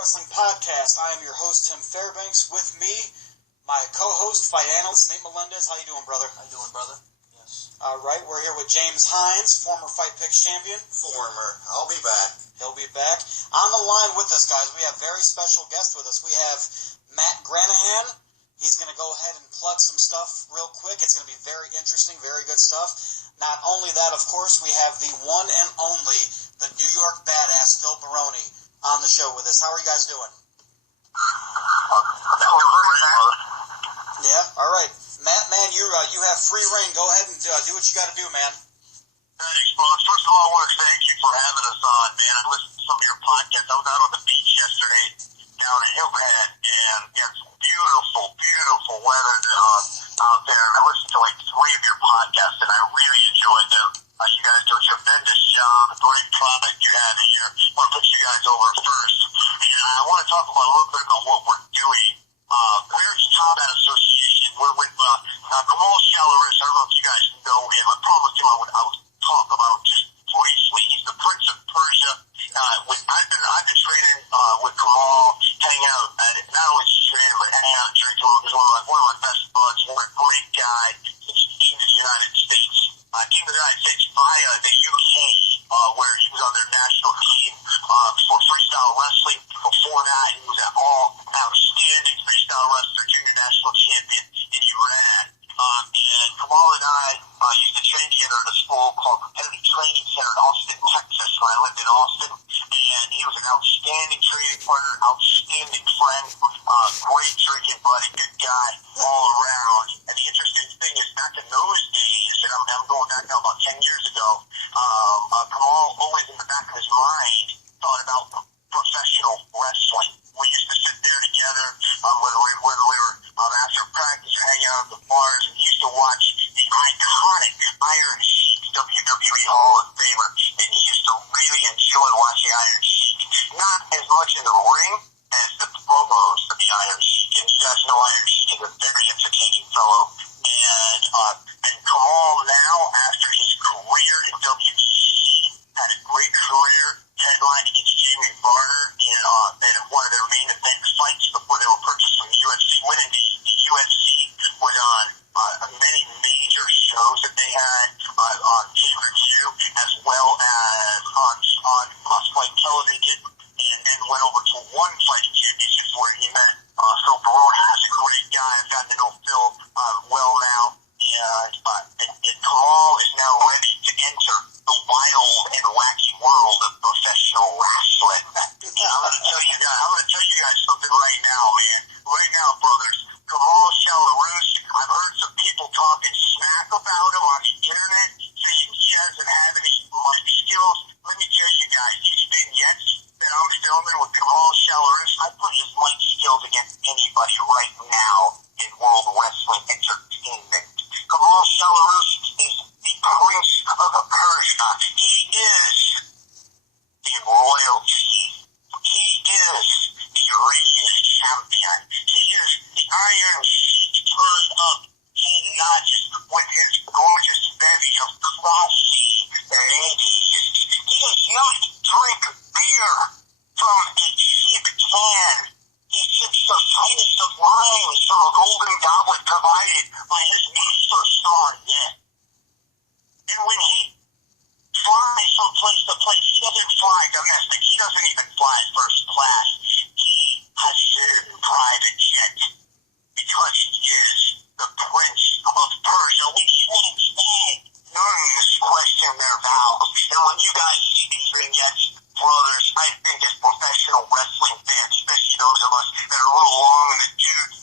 Wrestling Podcast. I am your host, Tim Fairbanks. With me, my co-host, fight analyst, Nate Melendez. How you doing, brother? How you doing, brother? Yes. All right, we're here with James Hines, former Fight Picks champion. I'll be back. He'll be back. On the line with us, guys, we have very special guest with us. We have Matt Granahan. He's going to go ahead and plug some stuff real quick. It's going to be very interesting, very good stuff. Not only that, of course, we have the one and only, the New York Badass, Phil Baroni, on the show with us. How are you guys doing? Yeah, all right. Matt, man, you have free reign. Go ahead and do what you got to do, man. Thanks, Bones. First of all, I want to thank you for having us on, man. I listened to some of your podcasts. I was out on the beach yesterday down in Hilton, and it's beautiful, beautiful weather out there. And I listened to like 3 of your podcasts, and I really enjoyed them. You guys do a tremendous job. Great product you have here. I want to put you guys over first. And I want to talk about a little bit about what we're doing. American Combat Association, we're with Kamal Shalaris. I don't know if you guys know him. I promised him I would talk about him just briefly. He's the Prince of Persia. I've been training with Kamal, hanging out, not only just training, but hanging out and drinking with him. He's one of my best buds. What a great guy. He's came to the United States. Came to the United States via the UK, where he was on their national team for freestyle wrestling. Before that, he was an outstanding freestyle wrestler, junior national champion in Iran. And Kamal and I used to train together at a school called Competitive Training Center in Austin, Texas, when I lived in Austin. And he was an outstanding training partner, outstanding friend, great drinking buddy, good guy all around. And the interesting thing is, back in those days, and I'm going back now about 10 years ago, Kamal always in the back of his mind thought about professional wrestling. We used to sit there together, whether we were after practice or hanging out at the bars, and he used to watch the iconic Iron Sheik WWE Hall of Famer, and he used to really enjoy watching Iron Sheik, not as much in the ring as the promos of the Iron Sheik. And you guys know Iron Sheik is a very entertaining fellow. And Kamal now, after his career in WBC, had a great career, headlined against Jamie Varner in one of their main event fights before they were purchased from the UFC. Winning the UFC was on many major shows that they had on pay-per-view, as well as on Fight Television, and then went over to One Fighting Championships where he met Phil Baroni, who's a great guy. I've gotten to know Phil well now, and Kamal is now ready to enter the wild and wacky world of professional wrestling. I'm going to tell you guys something right now, man. Right now, brothers. Kamal Shalaris, I've heard some people talking smack about him on the internet, saying he doesn't have any mic skills. Let me tell you guys, these vignettes that I'm filming with Kamal Shalaris, I put his mic skills against anybody right now in World Wrestling Entertainment. Kamal Shalaris is the Prince of Persia. He is the royalty. He is the reigning champion. He is the Iron Sheik turned up 10 notches with his gorgeous bevy of classy ladies. He does not drink beer from a cheap can. He sips the finest of wines from a golden goblet provided by his master Sommelier. And when he flies from place to place, he doesn't fly domestic. He doesn't even fly first class. He has his own private jet because he is the Prince of Persia. When he walks by, nuns question their vows. And when you guys see these vignettes, brothers, I think as professional wrestling fans, especially those of us that are a little long in the tooth,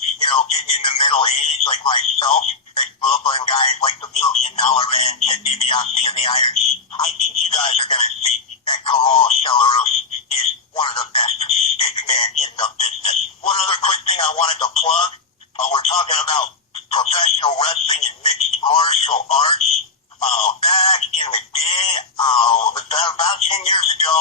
getting into middle age like myself, that grew up on guys like the $1 Million Man, Ted DiBiase, and the Iron Sheik, I think you guys are going to see that Kamal Shalaris is one of the best stickmen in the business. One other quick thing I wanted to plug, we're talking about professional wrestling and mixed martial arts. Back in the day, about 10 years ago,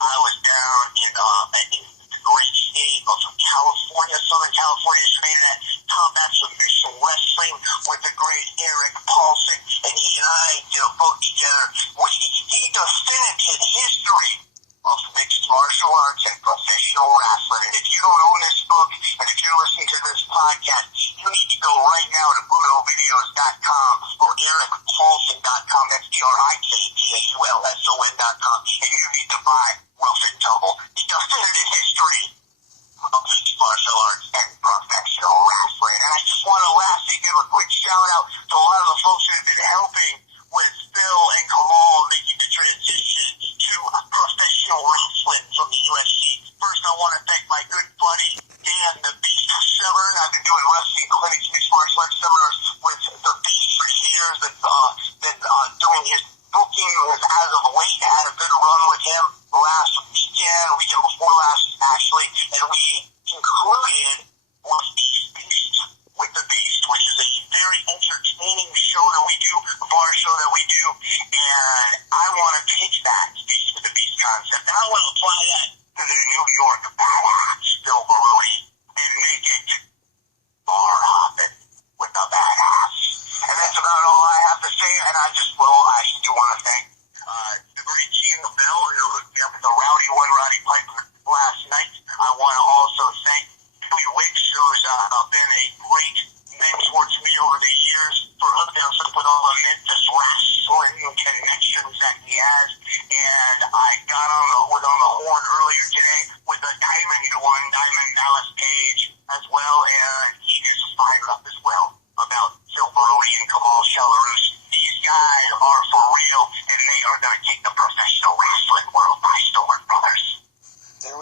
I was down in the great state of California, Southern California, training at Combat Submission Wrestling with the great Eric Paulson, and he and I did a book together, which is the definitive history of mixed martial arts and professional Wrestling. And if you don't own this book, and if you're listening to this podcast, you need to go right now to BudoVideos.com or EricPaulson.com. That's ErikPaulson.com. And you need to buy Rough and Tumble, the definitive history of mixed martial arts and professional wrestling. And I just want to lastly give a quick shout out to a lot of the folks who have been helping with Phil and Kamal making the transition to professional wrestling from the UFC. First, I want to thank my good buddy Dan the Beast Severn. I've been doing wrestling clinics, mixed martial arts seminars with the Beast for years. Been doing his booking as of late. I had a good run with him last weekend before last actually, and we concluded with the Beast, which is a very entertaining show that we do, a bar show that we do, and I want to take that Beast with the Beast concept, and I want to apply that to the New York badass Phil Baroni and make it bar hopping with the badass. And that's about all I have to say, and I actually do want to thank the great Gina Bell, who hooked me up with the Rowdy Piper last night. I want to also thank Billy Wicks, who's been a great mentor to me over the years, for hooking us up with all the Memphis wrestling connections that he has. And I got on the horn earlier today with a Diamond Dallas Page as well, and he is fired up as well about Phil Baroni and Kamal Shalaroos. These guys are for real, and they are going to take the professional wrestling world by storm, brothers.